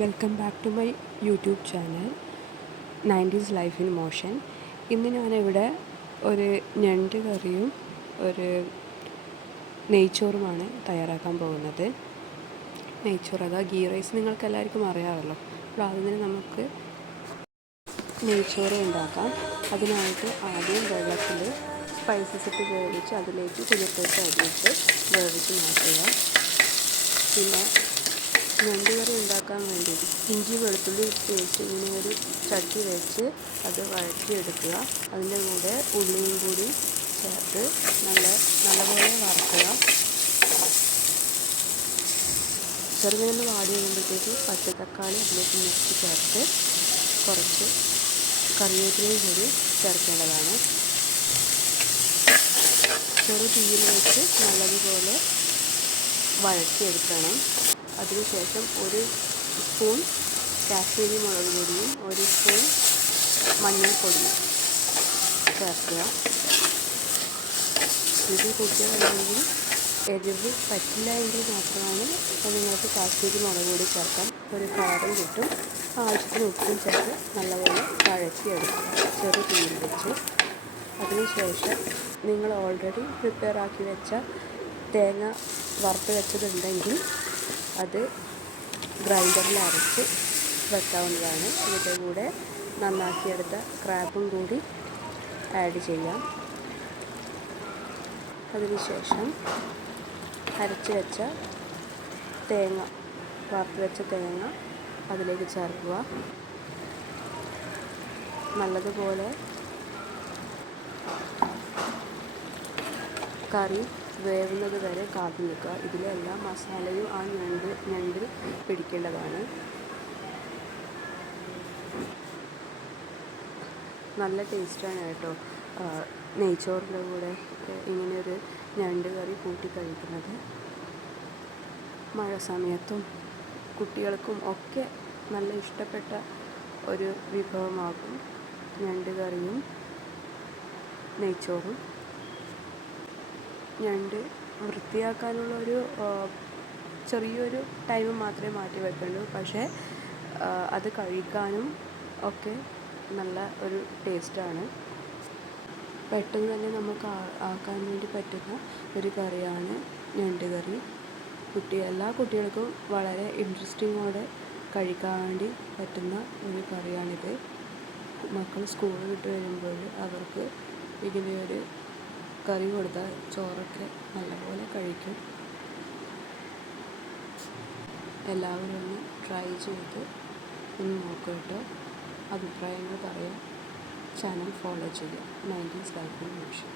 Welcome back to my YouTube channel 90s life in motion. ഇന്ന് ഞാനിവിടെ ഒരു ഞണ്ട് കറിയും ഒരു നെയ്ച്ചോറുമാണ് തയ്യാറാക്കാൻ പോകുന്നത്. നെയ്ച്ചോറ് അതാ ഗീ റൈസ് നിങ്ങൾക്ക് എല്ലാവർക്കും അറിയാമല്ലോ. അപ്പോൾ അതിന് നമുക്ക് നെയ്ച്ചോറ് ഉണ്ടാക്കാം. അതിനായിട്ട് ആദ്യം വെള്ളത്തിൽ സ്പൈസസ് ഇട്ട് വേവിച്ച് അതിലേക്ക് കുതിർത്തിട്ട് അരിയിട്ട് വേവിച്ച് മാറ്റുക. പിന്നെ ഞണ്ട് കറി ഉണ്ടാക്കാൻ വേണ്ടിയിട്ട് ഇഞ്ചി വെളുത്തുള്ളി പേസ്റ്റ് ഇങ്ങനെ ഒരു ചട്ടി വെച്ച് അത് വഴറ്റിയെടുക്കുക. അതിൻ്റെ കൂടെ ഉള്ളിയും കൂടി ചേർത്ത് നല്ലപോലെ വറുക്കുക. ചെറുങ്ങനെ വാടി വരുമ്പോഴത്തേക്ക് പച്ചത്തക്കാളി അതിലേക്ക് മുറിച്ച് ചേർത്ത് കുറച്ച് കറിവേപ്പിലയും കൂടി ചേർക്കേണ്ടതാണ്. ചെറു തീയിൽ വെച്ച് നല്ലതുപോലെ വഴറ്റിയെടുക്കണം. അതിനുശേഷം ഒരു സ്പൂൺ കാശ്മീരി മുളക് പൊടിയും ഒരു സ്പൂൺ മഞ്ഞൾപ്പൊടിയും ചേർക്കുക. ഇത് കുട്ടികളാണെങ്കിൽ എരിവ് പറ്റില്ല എങ്കിൽ മാത്രമാണ് നിങ്ങൾക്ക് കാശ്മീരി മുളക് പൊടി ചേർക്കാം. ഒരു കളറും കിട്ടും. ആവശ്യത്തിന് ഉപ്പും ചേർത്ത് നല്ലപോലെ വഴറ്റിയെടുക്കുക ചെറു തീയിൽ വെച്ച്. അതിനുശേഷം നിങ്ങൾ ഓൾറെഡി പ്രിപ്പയർ ആക്കി വെച്ച തേങ്ങ വറുത്ത് വെച്ചതുണ്ടെങ്കിൽ അത് ഗ്രൈൻഡറിൽ അരച്ച് വെക്കാവുന്നതാണ്. ഇതിൻ്റെ കൂടെ നന്നാക്കിയെടുത്ത ക്രാബും കൂടി ആഡ് ചെയ്യാം. അതിനുശേഷം അരച്ച് വെച്ച വറുത്ത് വെച്ച തേങ്ങ അതിലേക്ക് ചേർക്കുക. നല്ലതുപോലെ കറി വേവുന്നത് വരെ കാത്തു നിൽക്കുക. ഇതിലെ എല്ലാ മസാലയും ആ ഞണ്ടിൽ പിടിക്കേണ്ടതാണ്. നല്ല ടേസ്റ്റാണ് കേട്ടോ നെയ്ച്ചോറിൻ്റെ കൂടെ ഇങ്ങനെയൊരു ഞണ്ട് കറി കൂട്ടി കഴിക്കുന്നത്. മഴ സമയത്തും കുട്ടികൾക്കും ഒക്കെ നല്ല ഇഷ്ടപ്പെട്ട ഒരു വിഭവമാകും ഞണ്ട് കറിയും നെയ്ച്ചോറും. ഞണ്ട് വൃത്തിയാക്കാനുള്ളൊരു ചെറിയൊരു ടൈം മാത്രമേ മാറ്റി വെക്കുള്ളൂ. പക്ഷേ അത് കഴിക്കാനും ഒക്കെ നല്ല ഒരു ടേസ്റ്റാണ്. പെട്ടെന്ന് തന്നെ നമുക്ക് ആക്കാൻ വേണ്ടി പറ്റുന്ന ഒരു കറിയാണ് ഞണ്ട് കറി. എല്ലാ കുട്ടികൾക്കും വളരെ ഇൻട്രസ്റ്റിങ്ങോടെ കഴിക്കാൻ വേണ്ടി പറ്റുന്ന ഒരു കറിയാണിത്. മക്കൾ സ്കൂൾ വിട്ട് വരുമ്പോൾ അവർക്ക് ഇങ്ങനെയൊരു കറി കൊടുത്താൽ ചോറൊക്കെ നല്ലപോലെ കഴിക്കും. എല്ലാവരും ഒന്ന് ട്രൈ ചെയ്ത് ഒന്ന് നോക്കുക കേട്ടോ. അഭിപ്രായങ്ങൾ പറയാം. ചാനൽ ഫോളോ ചെയ്യുക. 90s life in motion.